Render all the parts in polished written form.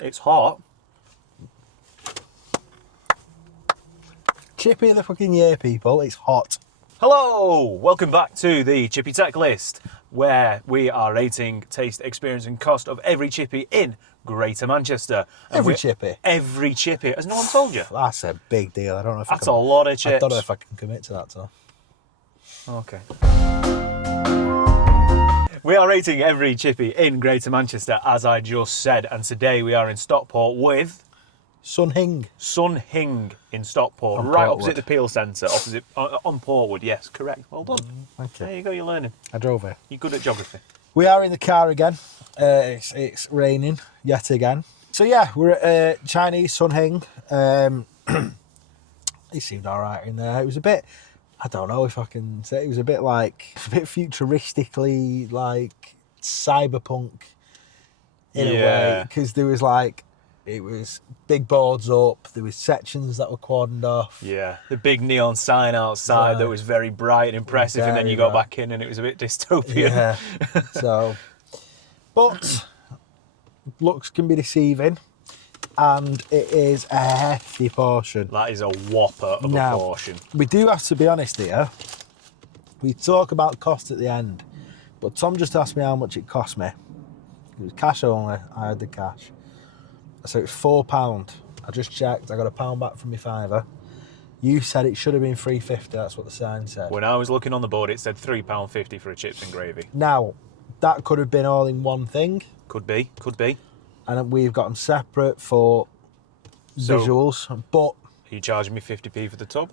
It's hot. Chippy of the fucking year, people. It's hot. Hello! Welcome back to the Chippy Tech List, where we are rating taste, experience and cost of every chippy in Greater Manchester. And Every chippy? Every chippy. Has no one told you? That's a big deal. I don't know if That's a lot of chips. I don't know if I can commit to that, though. Okay. We are rating every chippy in Greater Manchester, as I just said, and today we are in Stockport with Sun Hing. Sun Hing in Stockport, On right Portwood. opposite the Peel Centre, opposite on Portwood. Yes, correct. Well done. Thank you. There you go. You're learning. I drove here. You're good at geography. We are in the car again. It's raining yet again. So yeah, we're at Chinese Sun Hing. It seemed all right in there. It was a bit, I don't know if I can say, it was a bit futuristically like cyberpunk in a way, because there was like, it was big boards up, there was sections that were cordoned off. Yeah, the big neon sign outside that was very bright and impressive, and then you got back in and it was a bit dystopian. Yeah. So, but looks can be deceiving, and it is a hefty portion. That is a whopper of a portion. We do have to be honest here. We talk about cost at the end, but Tom just asked me how much it cost me. It was cash only. I had the cash. So it's £4. I just checked. I got £1 back from my fiver. You said it should have been $3.50. That's what the sign said. When I was looking on the board, it said £3.50 for a chips and gravy. Now, that could have been all in one thing. Could be, could be. And we've got them separate for visuals. But Are you charging me 50p for the tub?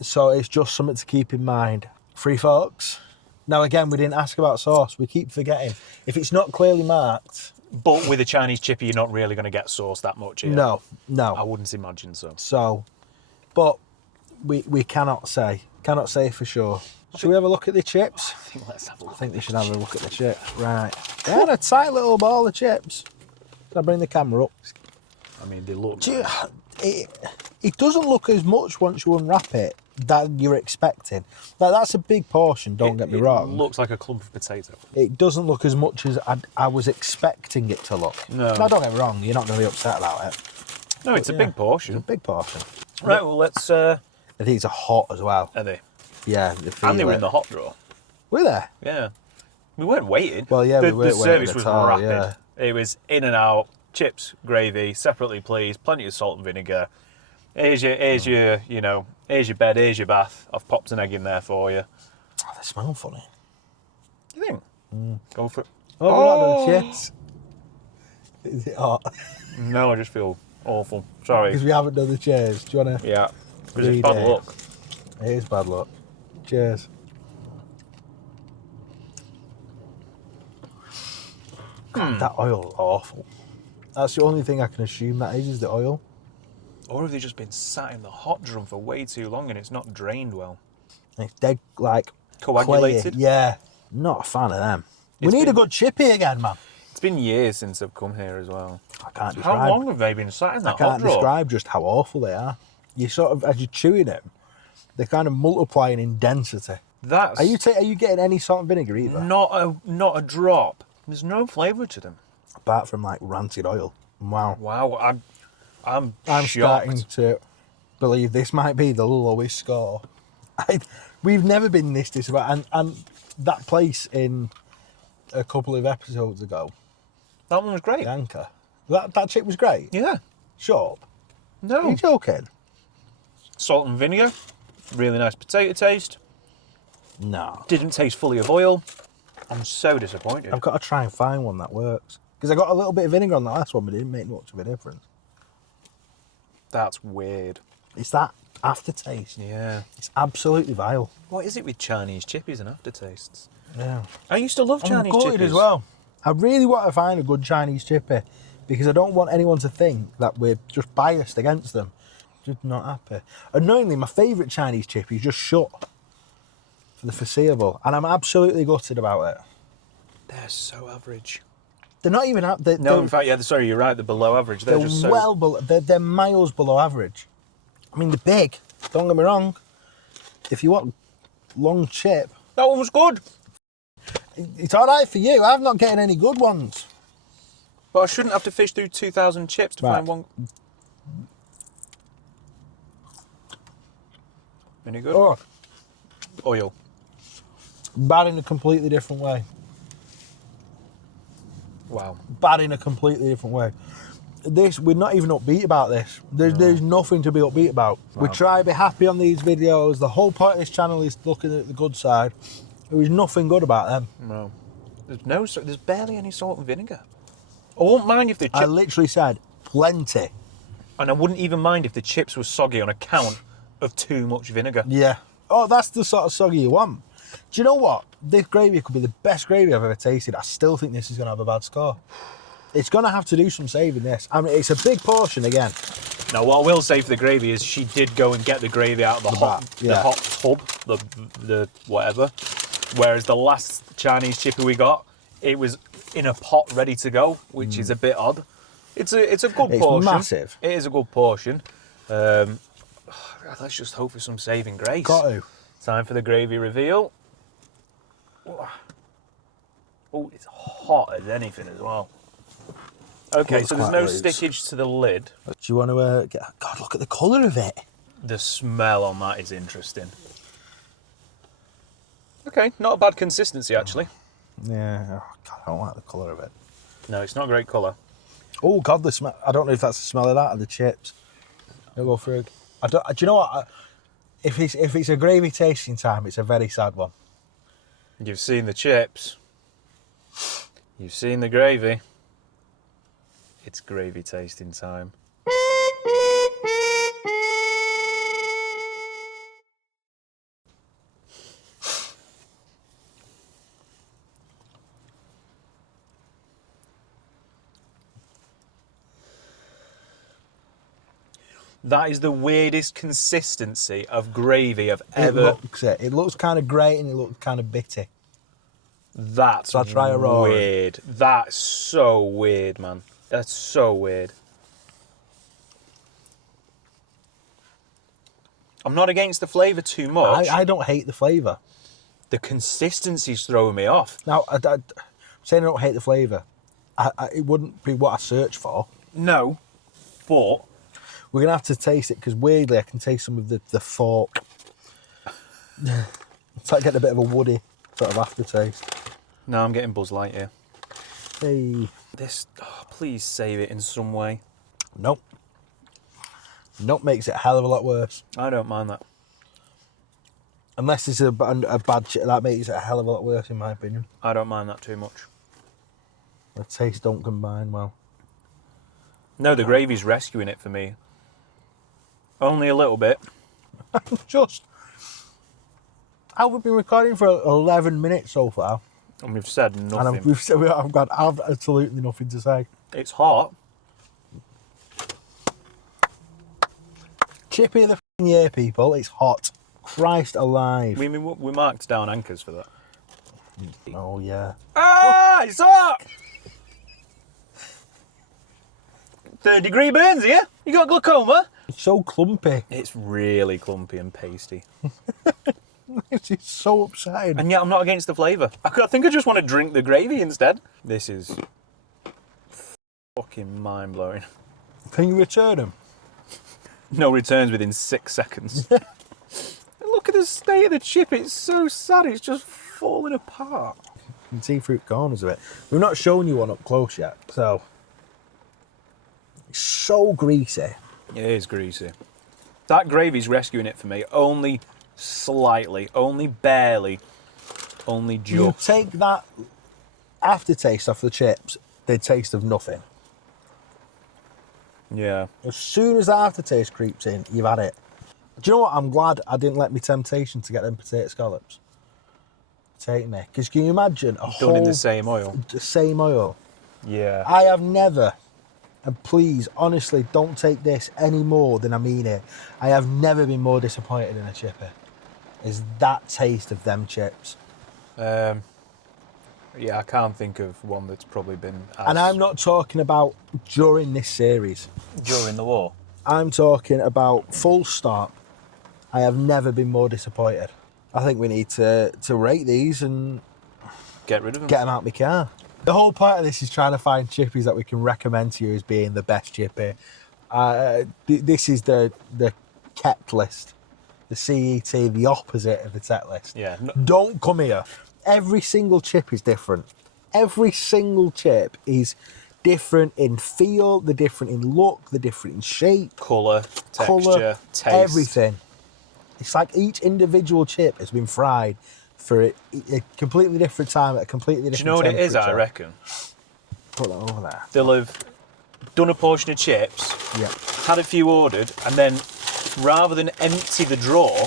so it's just something to keep in mind. Free forks. Now, again, we didn't ask about sauce. We keep forgetting. If it's not clearly marked... But with a Chinese chippy, you're not really going to get sauce that much here. No. I wouldn't imagine so. So, but we cannot say for sure. Should we have a look at the chips? I think let's have a look. I think we should have a look at the chips. Right. They're a tight little ball of chips. Can I bring the camera up? I mean, they look... It doesn't look as much once you unwrap it that you're expecting. Like, that's a big portion, don't get me wrong. It looks like a clump of potato. It doesn't look as much as I was expecting it to look. No. Now, don't get me wrong, you're not going to be upset about it. No, it's a big portion. It's a big portion. Right, well, let's... I think these are hot as well. Are they? Yeah. And they were in the hot drawer. Were they? Yeah. We weren't waiting. Well, yeah, we weren't The service waiting was at all, rapid. yeah. It was in and out, chips, gravy, separately please, plenty of salt and vinegar. Here's your here's your bed, here's your bath. I've popped an egg in there for you. Oh, they smell funny. You think? Go for it. Oh, we're not done chips. Is it hot? No, I just feel awful. Sorry. Because we haven't done the cheers. Do you want to? Yeah. Because it's bad luck. It is bad luck. Cheers. God, that oil's awful. That's the only thing I can assume that is the oil. Or have they just been sat in the hot drum for way too long and it's not drained well? And it's dead, like... Coagulated? Clayy. Yeah. Not a fan of them. We need a good chippy again, man. It's been years since I've come here as well. I can't describe... How long have they been sat in that hot drawer? I can't describe just how awful they are. You sort of, as you're chewing them, they're kind of multiplying in density. That's... Are you getting any salt and vinegar either? Not a drop. There's no flavour to them. Apart from like rancid oil. Wow. Wow, I'm shocked. Starting to believe this might be the lowest score. We've never been this disappointed. And that place in a couple of episodes ago. That one was great. The Anchor. That chip was great. Yeah. Shut up. No. Are you joking? Salt and vinegar. Really nice potato taste. No. Didn't taste fully of oil. I'm so disappointed. I've got to try and find one that works. Because I got a little bit of vinegar on the last one, but it didn't make much of a difference. That's weird. It's that aftertaste. Yeah. It's absolutely vile. What is it with Chinese chippies and aftertastes? Yeah. I used to love Chinese I'm chippies gutted as well. I really want to find a good Chinese chippy because I don't want anyone to think that we're just biased against them. Just not happy. Annoyingly, my favourite Chinese chippy is just shut for the foreseeable, and I'm absolutely gutted about it. They're so average. They're not even up. No, in fact, yeah, sorry, you're right. They're below average. They're just so... well below. They're miles below average. I mean, they're big. Don't get me wrong. If you want long chip, That one was good. it's all right for you. I'm not getting any good ones. But I shouldn't have to fish through 2,000 chips to find one. Any good? Oh, Oil. bad in a completely different way. Wow. Bad in a completely different way. We're not even upbeat about this. There's nothing to be upbeat about. Wow. We try to be happy on these videos. The whole point of this channel is looking at the good side. There is nothing good about them. No. There's barely any salt and vinegar. I won't mind if the I chips... literally said plenty. And I wouldn't even mind if the chips were soggy on account of too much vinegar. Yeah. Oh, that's the sort of soggy you want. Do you know what? This gravy could be the best gravy I've ever tasted. I still think this is going to have a bad score. It's going to have to do some saving this. I mean, it's a big portion again. Now, what I will say for the gravy is she did go and get the gravy out of the hot tub, the whatever. Whereas the last Chinese chippy we got, it was in a pot ready to go, which is a bit odd. It's a good portion. It's massive. It is a good portion. Let's just hope for some saving grace. Got to. Time for the gravy reveal. Oh, it's hot as anything as well. Okay, so there's no stickage to the lid. Do you want to get... God, look at the colour of it. The smell on that is interesting. Okay, not a bad consistency, actually. Yeah, oh, God, I don't like the colour of it. No, it's not a great colour. Oh, God, the smell... I don't know if that's the smell of that or the chips. I'll go through. Do you know what? If it's a gravy tasting time, it's a very sad one. You've seen the chips. You've seen the gravy. It's gravy tasting time. That is the weirdest consistency of gravy I've ever... It looks kind of great and it looks kind of bitty. That's I'll try a roll. weird. That's so weird, man. That's so weird. I'm not against the flavour too much. I don't hate the flavour. The consistency's throwing me off. Now, I'm saying I don't hate the flavour. It wouldn't be what I search for. No, but... We're going to have to taste it because weirdly I can taste some of the fork. It's like getting a bit of a woody sort of aftertaste. No, I'm getting Buzz Lightyear. Hey. This, please save it in some way. Nope. Nope, makes it a hell of a lot worse. I don't mind that. Unless it's a bad chip, that makes it a hell of a lot worse in my opinion. I don't mind that too much. The tastes don't combine well. No, the gravy's rescuing it for me. Only a little bit. Just... We've been recording for 11 minutes so far. And we've said nothing. And I've got absolutely nothing to say. It's hot. Chippy of the f***ing year, people. It's hot. Christ alive. We marked down anchors for that. Oh, yeah. Ah, it's hot! 3rd-degree burns here. You got glaucoma? It's so clumpy. It's really clumpy and pasty. This is so upsetting. And yet I'm not against the flavour. I think I just want to drink the gravy instead. This is fucking mind-blowing. Can you return them? No returns within 6 seconds. Look at the state of the chip. It's so sad. It's just falling apart. You can see through corners of it. We've not shown you one up close yet, so... It's so greasy. It is greasy. That gravy's rescuing it for me. Only slightly. Only barely. Only just. You take that aftertaste off the chips, they taste of nothing. Yeah. As soon as the aftertaste creeps in, you've had it. Do you know what? I'm glad I didn't let me temptation to get them potato scallops take me. Because can you imagine a whole... Done in the same oil. The same oil. Yeah. I have never, and please, honestly, don't take this any more than I mean it. I have never been more disappointed in a chippy. Is that taste of them chips. Yeah, I can't think of one that's probably been as... And I'm not talking about during this series. During the war? I'm talking about full stop. I have never been more disappointed. I think we need to rate these and Get rid of them. get them out of my car. The whole point of this is trying to find chippies that we can recommend to you as being the best chippy. This is the CET list. The CET, the opposite of the TEC list. Yeah. Don't come here. Every single chip is different. Every single chip is different in feel, they're different in look, they're different in shape, colour, texture, taste. Everything. It's like each individual chip has been fried for a completely different time at a completely different temperature. Do you know what it is, I reckon? Put that over there. They'll have done a portion of chips, had a few ordered, and then rather than empty the drawer,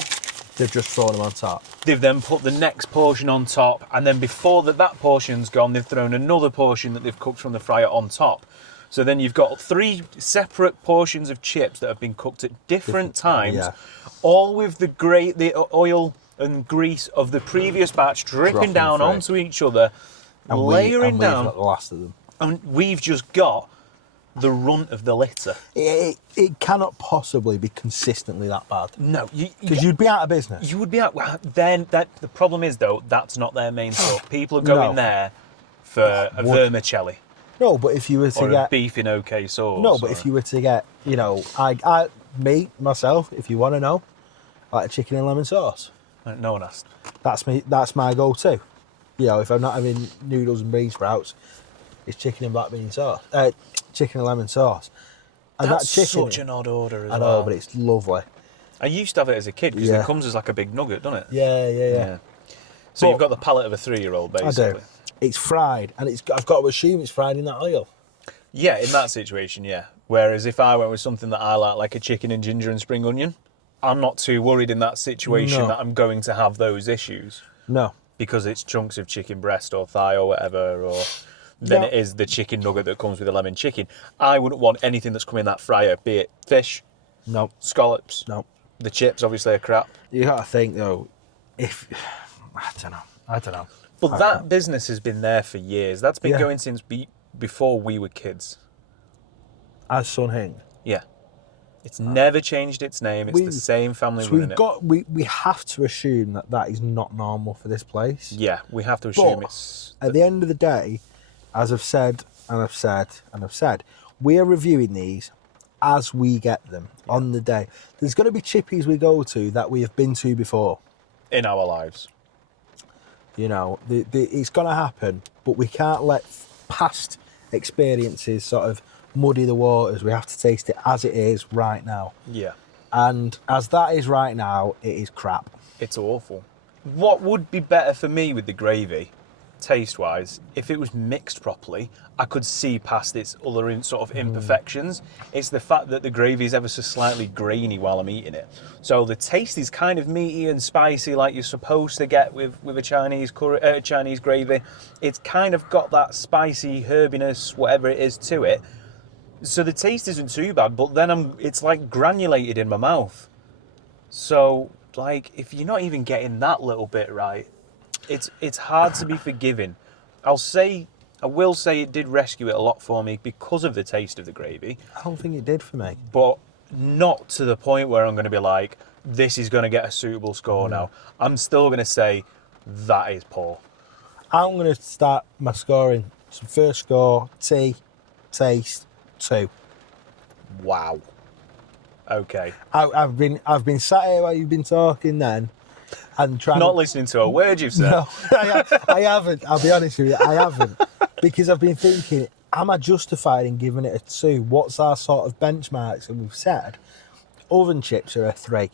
they've just thrown them on top. They've then put the next portion on top, and then before that portion's gone, they've thrown another portion that they've cooked from the fryer on top. So then you've got 3 separate portions of chips that have been cooked at different times, all with the oil and grease of the previous batch dripping down onto each other, and layering down. We've got the last of them. And we've just got the runt of the litter. It cannot possibly be consistently that bad. No, because you'd be out of business. You would be out. Well, then the problem is though that's not their main source. People are going there for a vermicelli. No, but if you were to get a beef in OK sauce. No, but if you were to get, myself, if you want to know, like a chicken and lemon sauce. No one asked. That's my go-to. If I'm not having noodles and bean sprouts, it's chicken and black bean sauce. Chicken and lemon sauce. And that's that chicken, such an odd order as well. I know, but it's lovely. I used to have it as a kid because it comes as like a big nugget, doesn't it? Yeah. So you've got the palate of a 3-year-old, basically. I do. It's fried, and I've got to assume it's fried in that oil. Yeah, in that situation, yeah. Whereas if I went with something that I like a chicken and ginger and spring onion, I'm not too worried in that situation that I'm going to have those issues. No. Because it's chunks of chicken breast or thigh or whatever, or then it is the chicken nugget that comes with the lemon chicken. I wouldn't want anything that's come in that fryer, be it fish, scallops, the chips obviously are crap. You got to think though, I don't know. But that business has been there for years. That's been going since before we were kids. As Sun Hing. Yeah. It's never changed its name. It's the same family running it. We have to assume that is not normal for this place. Yeah, we have to assume it's... At the end of the day, as I've said, and I've said, and I've said, we are reviewing these as we get them on the day. There's going to be chippies we go to that we have been to before. In our lives. It's going to happen, but we can't let past experiences sort of muddy the waters. We have to taste it as it is right now. Yeah. And as that is right now, it is crap. It's awful. What would be better for me with the gravy, taste-wise, if it was mixed properly, I could see past its other sort of imperfections. It's the fact that the gravy is ever so slightly grainy while I'm eating it. So the taste is kind of meaty and spicy like you're supposed to get with a Chinese Chinese gravy. It's kind of got that spicy herbiness, whatever it is, to it. So the taste isn't too bad, but then it's like granulated in my mouth. So, like, if you're not even getting that little bit right, it's hard to be forgiving. I will say it did rescue it a lot for me because of the taste of the gravy. I don't think it did for me. But not to the point where I'm going to be like, this is going to get a suitable score now. I'm still going to say that is poor. I'm going to start my scoring. So first score, taste, 2. Wow. Okay. I've been sat here while you've been talking then, and trying. Not listening to a word you've said. No, I haven't. I'll be honest with you, I haven't, because I've been thinking, am I justified in giving it a 2? What's our sort of benchmarks? And we've said oven chips are a 3.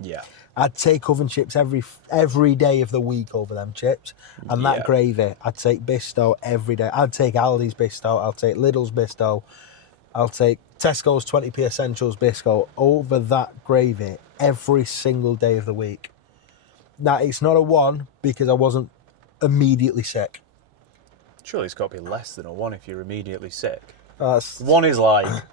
Yeah. I'd take oven chips every day of the week over them chips. And that gravy, I'd take Bisto every day. I'd take Aldi's Bisto, I'll take Lidl's Bisto, I'll take Tesco's 20p Essentials Bisco over that gravy every single day of the week. Now, it's not a 1 because I wasn't immediately sick. Surely it's got to be less than a 1 if you're immediately sick. 1 is like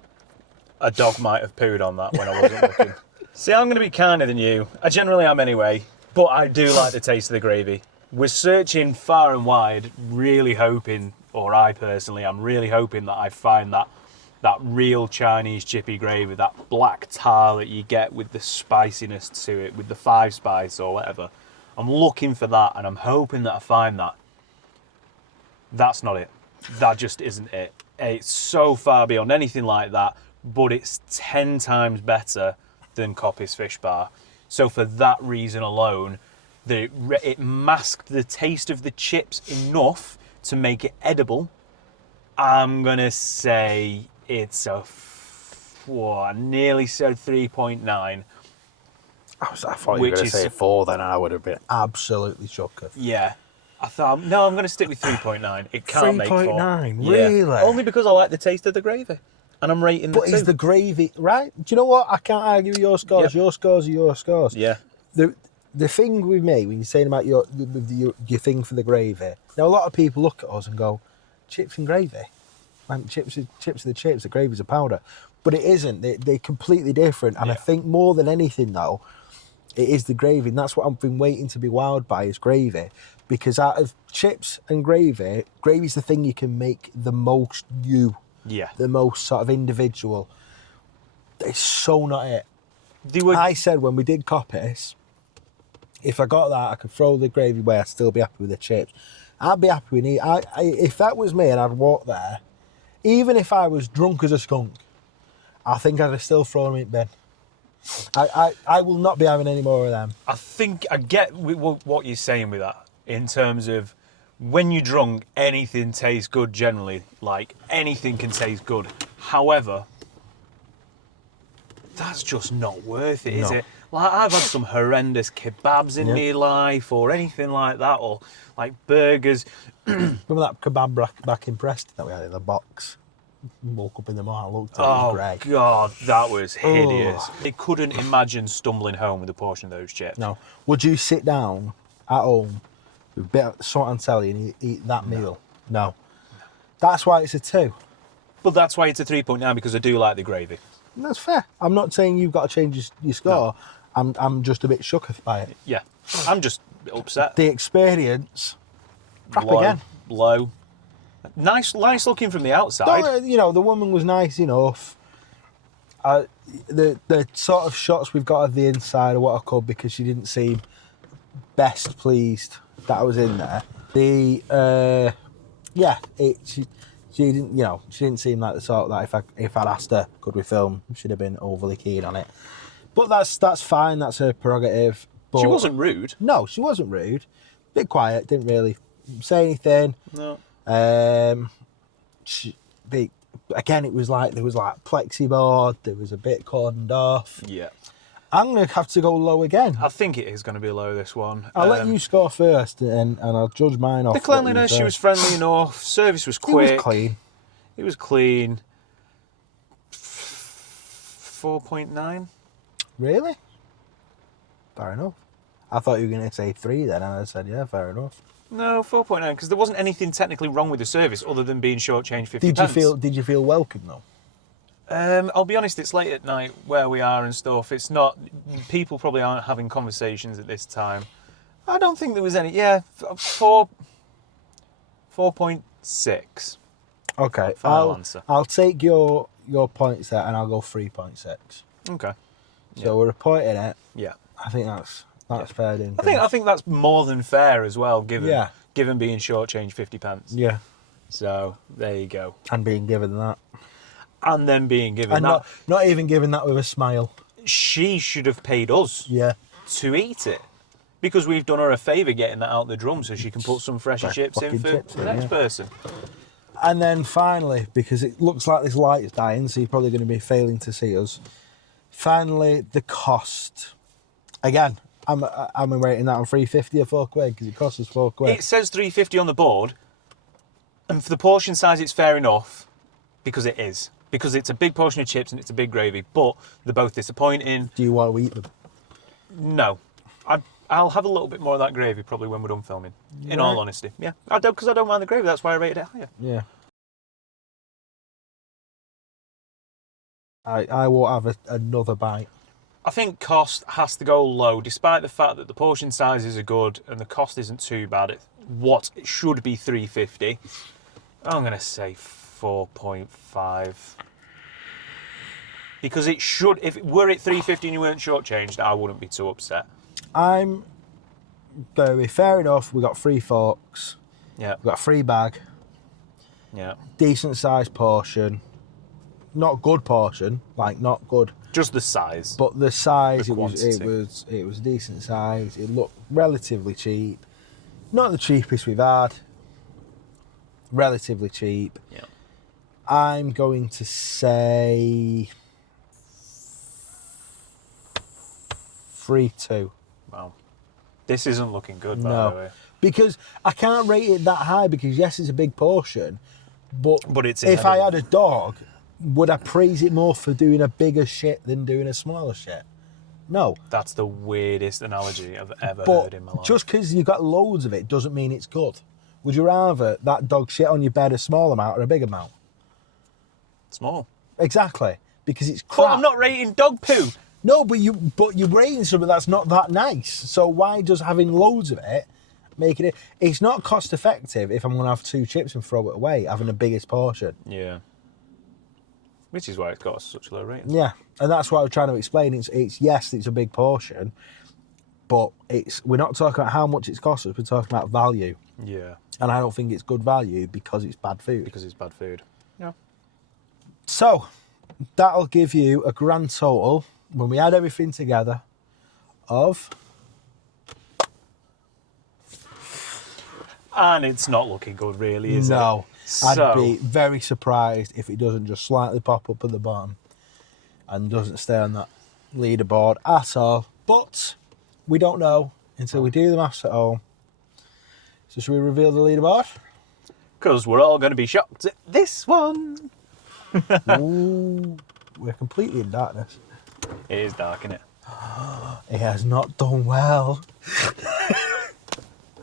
a dog might have pooed on that when I wasn't looking. See, I'm going to be kinder than you. I generally am anyway, but I do like the taste of the gravy. We're searching far and wide, really hoping, or I personally am really hoping that I find that real Chinese chippy gravy, that black tar that you get with the spiciness to it, with the 5 spice or whatever. I'm looking for that and I'm hoping that I find that. That's not it. That just isn't it. It's so far beyond anything like that, but it's 10 times better than Coppice Fish Bar. So for that reason alone, it masked the taste of the chips enough to make it edible. I'm going to say it's I nearly said 3.9. I thought you were going to say 4 then, and I would have been absolutely shocked. Yeah. I thought, no, I'm going to stick with 3.9. It can't make 4. 3.9, really? Yeah. Only because I like the taste of the gravy. And I'm rating the 2. But is the gravy, right? Do you know what? I can't argue with your scores. Yep. Your scores are your scores. Yeah. The thing with me, when you're saying about your thing for the gravy, now a lot of people look at us and go, chips and gravy? Man, chips are the chips, the gravy's a powder. But it isn't. They're completely different. And I think more than anything, though, it is the gravy. And that's what I've been waiting to be wowed by, is gravy. Because out of chips and gravy, gravy's the thing you can make the most the most sort of individual. It's so not it. I said when we did Coppice, if I got that, I could throw the gravy away, I'd still be happy with the chips. I'd be happy with it. If that was me and I'd walk there, even if I was drunk as a skunk, I think I'd have still thrown them in bin. I will not be having any more of them. I think I get what you're saying with that. In terms of when you're drunk, anything tastes good generally. Like, anything can taste good. However, that's just not worth it, is it? Like, I've had some horrendous kebabs in my life or anything like that, or like burgers. Remember that kebab back in Preston that we had in the box? Woke up in the morning, looked at it, it was great. Oh, God, that was hideous. I couldn't imagine stumbling home with a portion of those chips. No. Would you sit down at home with a bit of salt and telly and eat that meal? No. That's why it's a 2. But that's why it's a 3.9, because I do like the gravy. That's fair. I'm not saying you've got to change your score. No. I'm just a bit shooketh by it. Yeah. I'm just upset. The experience, crap again. Low. Nice looking from the outside. No, you know, the woman was nice enough. The sort of shots we've got of the inside are what I could, because she didn't seem best pleased that I was in there. She didn't, you know, she didn't seem like the sort that if I'd asked her, could we film, she'd have been overly keen on it. But that's fine, that's her prerogative. But she wasn't rude. No, she wasn't rude. Bit quiet, didn't really say anything. No. Again, it was like there was like plexi-board, there was a bit cordoned off. Yeah. I'm going to have to go low again. I think it is going to be low, this one. I'll let you score first, and I'll judge mine off. The cleanliness, she was friendly enough. Service was quick. It was clean. It was clean. 4.9. Really? Fair enough. I thought you were going to say 3 then, and I said, yeah, fair enough. No, 4.9, because there wasn't anything technically wrong with the service other than being shortchanged 50 pence. Did you feel welcome, though? I'll be honest, it's late at night where we are and stuff. It's not, people probably aren't having conversations at this time. I don't think there was any, 4.6. Okay, Final answer. I'll take your points there, and I'll go 3.6. Okay. So we're reporting it. Yeah. I think that's fair. I think that's more than fair as well, given being shortchanged 50 pence. Yeah. So there you go. And being given that. And then being given that. Not even given that with a smile. She should have paid us to eat it. Because we've done her a favour getting that out the drum so she can put some fresher chips in for the next person. And then finally, because it looks like this light's dying, so you're probably going to be failing to see us. Finally, the cost. Again, I'm rating that on £3.50 or £4 because it costs us £4. It says £3.50 on the board, and for the portion size, it's fair enough because it is. Because it's a big portion of chips and it's a big gravy, but they're both disappointing. Do you want to eat them? No. I'll have a little bit more of that gravy probably when we're done filming, in all honesty. Yeah, because I don't mind the gravy, that's why I rated it higher. Yeah. I won't have another bite. I think cost has to go low, despite the fact that the portion sizes are good and the cost isn't too bad. It should be $3.50. I'm going to say 4.5. Because it should, if it were at $3.50 and you weren't shortchanged, I wouldn't be too upset. I'm going to be fair enough. We got 3 forks. Yeah. We got a free bag. Yeah. Decent sized portion. Not good portion, like not good. Just the size. But the size, The it quantity. was decent size. It looked relatively cheap. Not the cheapest we've had. Relatively cheap. Yeah. I'm going to say 3-2. Wow. This isn't looking good, by the No, way. because I can't rate it that high because yes, it's a big portion, but it's if I inedible. had a dog, would I praise it more for doing a bigger shit than doing a smaller shit? No. That's the weirdest analogy I've ever But heard in my life. just because you've got loads of it doesn't mean it's good. Would you rather that dog shit on your bed a small amount or a big amount? Small. Exactly, because it's crap. But I'm not rating dog poo. No, but you're rating something that's not that nice. So why does having loads of it making it? It's not cost effective if I'm going to have 2 chips and throw it away, having the biggest portion. Yeah. Which is why it's got such a low rating. Yeah, and that's what I was trying to explain. It's yes, it's a big portion, but we're not talking about how much it's cost us. We're talking about value, Yeah. and I don't think it's good value because it's bad food. Because it's bad food. Yeah. So that'll give you a grand total when we add everything together of. And it's not looking good, really, is it? No, So, I'd be very surprised if it doesn't just slightly pop up at the bottom and doesn't stay on that leaderboard at all. But we don't know until we do the maths at home. So should we reveal the leaderboard? because we're all going to be shocked at this one. Ooh, we're completely in darkness. It is dark, isn't it? It has not done well.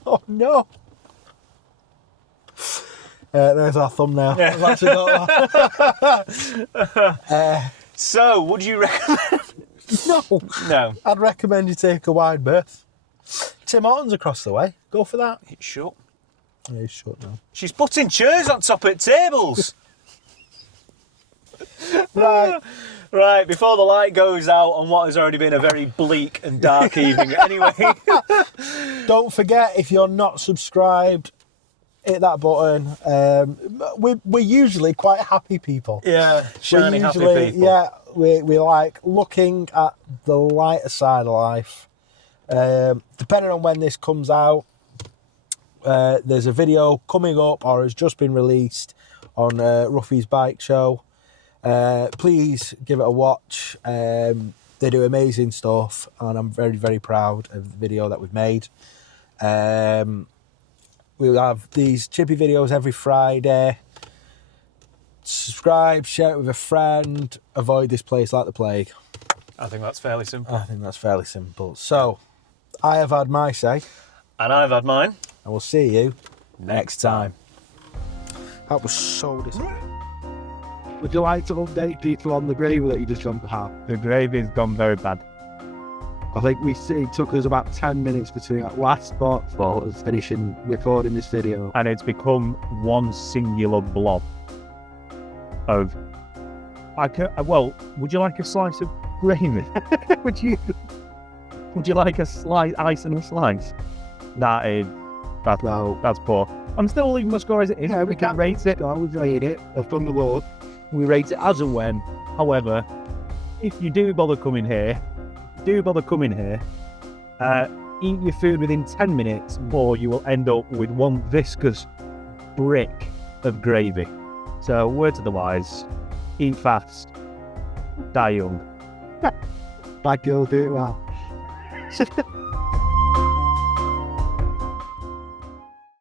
Oh no. There's our thumbnail. Yeah. I've actually got that. So, would you recommend? No. No. I'd recommend you take a wide berth. Tim Hortons across the way. Go for that. It's shut. Yeah, he's shut now. She's putting chairs on top of tables. Right. Right, before the light goes out on what has already been a very bleak and dark evening. Anyway. Don't forget, if you're not subscribed, hit that button. We're usually quite happy people. Yeah, shiny, happy people. Yeah, we like looking at the lighter side of life. Depending on when this comes out, there's a video coming up or has just been released on Ruffy's Bike Show. Please give it a watch. They do amazing stuff, and I'm very, very proud of the video that we've made. We'll have these Chippy videos every Friday. Subscribe, share it with a friend. Avoid this place like the plague. I think that's fairly simple. I think that's fairly simple. So, I have had my say, And I've had mine. and we'll see you Next time. That was so disappointing. Would you like to update people on the gravy that you just jumped out? The gravy's gone very bad. I think it took us about 10 minutes between that last spot for us finishing recording this video. And it's become one singular blob of... well, would you like a slice of gravy? would you like a slice, ice and a slice? That's poor. I'm still leaving my score as it is. Yeah, we can rate it. I was rating it. I've done the Lord. We rate it as and when. However, if you do bother coming here, eat your food within 10 minutes or you will end up with one viscous brick of gravy. So, word to the wise, eat fast, die young. Bad girl, do it well.